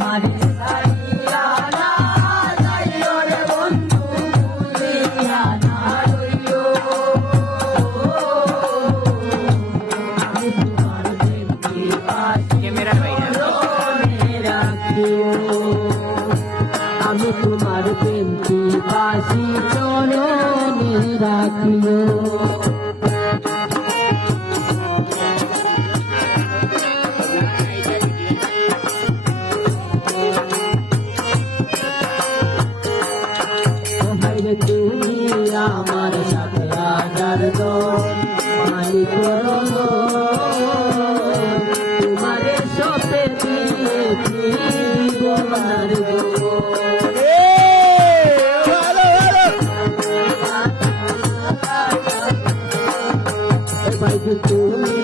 আমারে ছাড়িয়া না যাইও রে বন্ধু ভুলিয়া না রইও আমি তোমার প্রেমকে চরণে রাখিও আমি তোমার প্রেমকে বাসি চরণে রাখিও তুমি আমার সাথে হাজার মালিক তোমারে সপে দিয়েছি জীবনার তুমি